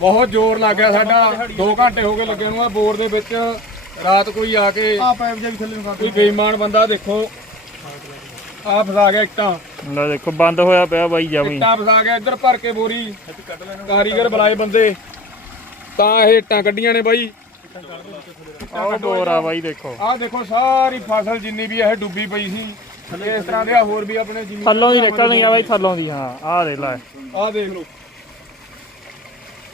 ਬਹੁਤ ਜ਼ੋਰ ਲੱਗ ਗਿਆ ਸਾਡਾ। 2 ਘੰਟੇ ਹੋ ਗਏ ਲੱਗੇ ਨੂੰ ਆ ਬੋਰ ਦੇ ਵਿੱਚ। ਰਾਤ ਕੋਈ ਆ ਕੇ ਆ ਪਾਈਪ ਜਿਹਾ ਵੀ ਥੱਲੇ ਨੂੰ ਕੋਈ ਬੇਈਮਾਨ ਬੰਦਾ ਦੇਖੋ। ਆ ਫਸਾ ਗਿਆ ਇੱਟਾਂ। ਲੈ ਦੇਖੋ ਬੰਦ ਹੋਇਆ ਪਿਆ ਬਾਈ ਜਮੀ ਇੱਟਾਂ ਫਸਾ ਗਿਆ ਇੱਧਰ ਭਰ ਕੇ ਬੋਰੀ। ਕਾਰੀਗਰ ਬੁਲਾਏ ਬੰਦੇ। ਤਾਂ ਇਹ ਇੱਟਾਂ ਕੱਢੀਆਂ ਨੇ ਬਾਈ। ਆਹ ਬੋਰ ਆ ਬਾਈ ਦੇਖੋ। ਆਹ ਦੇਖੋ ਸਾਰੀ ਫਸਲ ਜਿੰਨੀ ਵੀ ਇਹ ਡੁੱਬੀ ਪਈ ਸੀ। ਇਸ ਤਰ੍ਹਾਂ ਦੇ ਹੋਰ ਵੀ ਆਪਣੇ ਜ਼ਮੀਨ ਥੱਲੋਂ ਦੀ ਨਿਕਲਣੀ ਆ ਬਾਈ ਥੱਲੋਂ ਦੀ ਹਾਂ। ਆਹ ਦੇ ਲੈ। ਆਹ ਦੇਖ ਲਓ।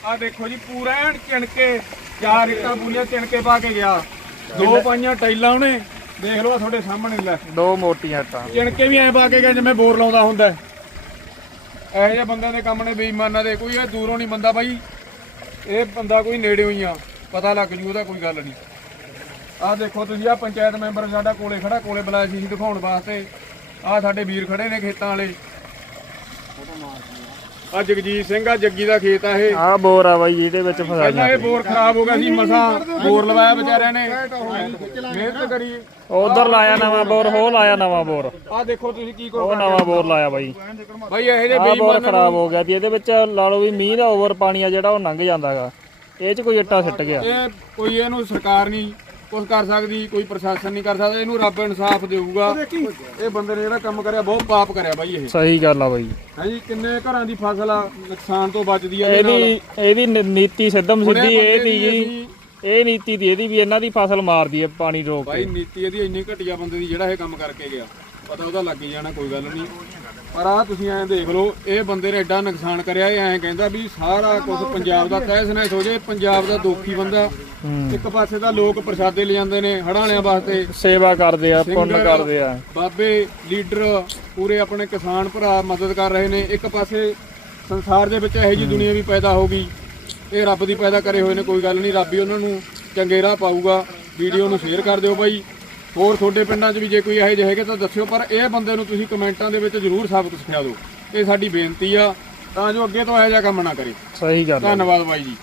ਆਹ ਦੇਖੋ ਜੀ ਪੂਰਾ ਐਨ ਚਿਣਕੇ ਚਾਰ ਇੱਟਾਂ ਪੂਰੀਆਂ ਚਿਣਕੇ ਪਾ ਕੇ ਗਿਆ। ਦੋ ਪਾਈਆਂ ਟਾਈਲਾਂ ਉਹਨੇ ਦੇਖ ਲਓ ਆਹ ਤੁਹਾਡੇ ਸਾਹਮਣੇ ਲੈ। ਦੋ ਮੋਟੀਆਂ ਟਾਂ ਚਿਣਕੇ ਵੀ ਐਂ ਪਾ ਕੇ ਗਿਆ ਜਿਵੇਂ ਬੋਰ ਲਾਉਂਦਾ ਹੁੰਦਾ। ਹੈ। ਇਹੋ ਜਿਹੇ ਬੰਦਿਆਂ ਦੇ ਕੰਮ ਨੇ ਬੇਈਮਾਨਾਂ ਦੇ ਕੋਈ ਇਹ ਦੂਰੋਂ ਨਹੀਂ ਬੰਦਾ ਬਾਈ। ਇਹ ਬੰਦਾ ਕੋਈ ਨੇੜਿਓਂ ਹੀ ਆ ਪਤਾ ਲੱਗ ਜੂ ਉਹਦਾ ਕੋਈ ਗੱਲ ਨਹੀਂ। ਆਹ ਦੇਖੋ ਤੁਸੀਂ ਆਹ ਪੰਚਾਇਤ ਮੈਂਬਰ ਸਾਡਾ ਕੋਲੇ ਖੜਾ ਕੋਲੇ ਬੁਲਾਇਆ ਸੀ ਸੀ ਦਿਖਾਉਣ ਵਾਸਤੇ। ਆਹ ਸਾਡੇ ਵੀਰ ਖੜੇ ਨੇ ਖੇਤਾਂ ਵਾਲੇ। ਆ ਜਗਜੀਤ ਸਿੰਘ ਆ ਜੱਗੀ ਦਾ ਖੇਤ ਆ ਇਹ। ਆਹ ਬੋਰ ਆ ਬਾਈ ਜਿਹਦੇ ਵਿੱਚ ਪਹਿਲਾਂ ਫਸਾਈਆਂ ਇਹ ਬੋਰ ਖਰਾਬ ਹੋ ਗਿਆ ਸੀ ਮਸਾਂ ਬੋਰ ਲਵਾਇਆ ਵਿਚਾਰਿਆਂ ਨੇ। ਮਿਹਨਤ ਕਰੀ। ਉਧਰ ਲਾਇਆ ਨਵਾਂ ਬੋਰ ਹੋ ਲਾਇਆ ਨਵਾਂ ਬੋਰ। ਆਹ ਦੇਖੋ ਤੁਸੀਂ ਕੀ ਉਹ ਕਰੋ ਨਵਾਂ ਬੋਰ ਲਾਇਆ ਬਾਈ। ਬਾਈ ਇਹੋ ਆਹ ਬੋਰ ਖਰਾਬ ਹੋ ਗਿਆ ਸੀ ਇਹਦੇ ਵਿੱਚ ਲਾ ਲਓ ਵੀ ਮੀਂਹ ਦਾ ਓਵਰ ਪਾਣੀ ਆ ਜਿਹੜਾ ਉਹ ਲੰਘ ਜਾਂਦਾਗਾ। ਇਹ ਚ ਕੋਈ ਇੱਟਾ ਸਿੱਟ ਗਿਆ। ਇਹ ਕੋਈ ਇਹਨੂੰ ਸਰਕਾਰ ਨਹੀਂ ਕੁਝ ਕਰ ਸਕਦੀ ਕੋਈ ਪ੍ਰਸ਼ਾਸਨ ਨਹੀਂ ਕਰ ਸਕਦਾ ਇਹਨੂੰ ਰੱਬ ਇਨਸਾਫ ਦੇਊਗਾ। ਇਹ ਬੰਦੇ ਨੇ ਜਿਹੜਾ ਕੰਮ ਕਰਿਆ ਬਹੁਤ ਪਾਪ ਕਰਿਆ ਬਾਈ ਇਹ। ਸਹੀ ਗੱਲ ਆ ਬਾਈ। ਹਾਂਜੀ ਕਿੰਨੇ ਘਰਾਂ ਦੀ ਫਸਲ ਆ ਨੁਕਸਾਨ ਤੋਂ ਬਚਦੀ ਆ ਇਹਦੇ ਇਹਦੀ ਨੀਤੀ ਸਿੱਧਮ ਸਿੱਧੀ ਇਹ ਦੀ ਜੀ ਇਹ ਨੀਤੀ ਦੀ ਇਹਦੀ ਵੀ ਇਹਨਾਂ ਦੀ ਫਸਲ ਮਾਰਦੀ ਹੈ ਪਾਣੀ ਰੋਕ ਬਾਈ ਕੇ। ਨੀਤੀ ਇਹਦੀ ਇੰਨੀ ਘਟੀਆ ਬੰਦੇ ਦੀ ਜਿਹੜਾ ਇਹ ਕੰਮ ਕਰਕੇ ਗਿਆ। ਪਤਾ ਉਹਦਾ ਲੱਗ ਜਾਣਾ ਕੋਈ ਗੱਲ ਨਹੀਂ। ਪਰ ਆ ਤੁਸੀਂ ਐਂ ਦੇਖ ਲਓ ਇਹ ਬੰਦੇ ਨੇ ਐਡਾ ਨੁਕਸਾਨ ਕਰਿਆ ਇਹ ਐਂ ਕਹਿੰਦਾ ਵੀ ਸਾਰਾ ਕੁਝ ਪੰਜਾਬ ਦਾ ਤਹਿਸ ਨਹਿਸ ਹੋ ਜੇ ਪੰਜਾਬ ਦਾ ਦੋਖੀ ਬੰਦਾ। ਇੱਕ ਪਾਸੇ ਤਾਂ ਲੋਕ ਪ੍ਰਸ਼ਾਦੇ ਲਿਜਾਂਦੇ ਨੇ ਹੜਾਲਿਆਂ ਵਾਸਤੇ। ਸੇਵਾ ਕਰਦੇ ਆ ਪੁੰਨ ਸਿੰਗਰ, ਕਰਦੇ ਆ। ਬਾਬੇ ਲੀਡਰ ਪੂਰੇ ਆਪਣੇ ਕਿਸਾਨ ਭਰਾ ਮਦਦ ਕਰ ਰਹੇ ਨੇ। ਇੱਕ ਪਾਸੇ ਸੰਸਾਰ ਦੇ ਵਿੱਚ ਇਹੋ ਜੀ ਦੁਨੀਆ ਵੀ ਪੈਦਾ ਹੋ ਗਈ। ਇਹ ਰੱਬ ਦੀ ਪੈਦਾ ਕਰੇ ਹੋਏ ਨੇ ਕੋਈ ਗੱਲ ਨਹੀਂ ਰੱਬ ਹੀ ਉਹਨਾਂ ਨੂੰ ਚੰਗੇ ਰਾਹ ਪਾਊਗਾ। ਵੀਡੀਓ ਨੂੰ ਸ਼ੇਅਰ ਕਰ ਦਿਓ ਬਾਈ। ਹੋਰ ਤੁਹਾਡੇ ਪਿੰਡਾਂ 'ਚ ਵੀ ਜੇ ਕੋਈ ਇਹੋ ਜਿਹੇ ਹੈਗੇ ਤਾਂ ਦੱਸਿਓ ਪਰ ਇਹ ਬੰਦੇ ਨੂੰ ਤੁਸੀਂ ਕਮੈਂਟਾਂ ਦੇ ਵਿੱਚ ਜ਼ਰੂਰ ਸਾਬਤ ਸਿਖਾ ਦਿਓ। ਇਹ ਸਾਡੀ ਬੇਨਤੀ ਆ ਤਾਂ ਜੋ ਅੱਗੇ ਤੋਂ ਇਹੋ ਜਿਹਾ ਕੰਮ ਨਾ ਕਰੇ। ਸਹੀ ਗੱਲ ਧੰਨਵਾਦ ਬਾਈ ਜੀ।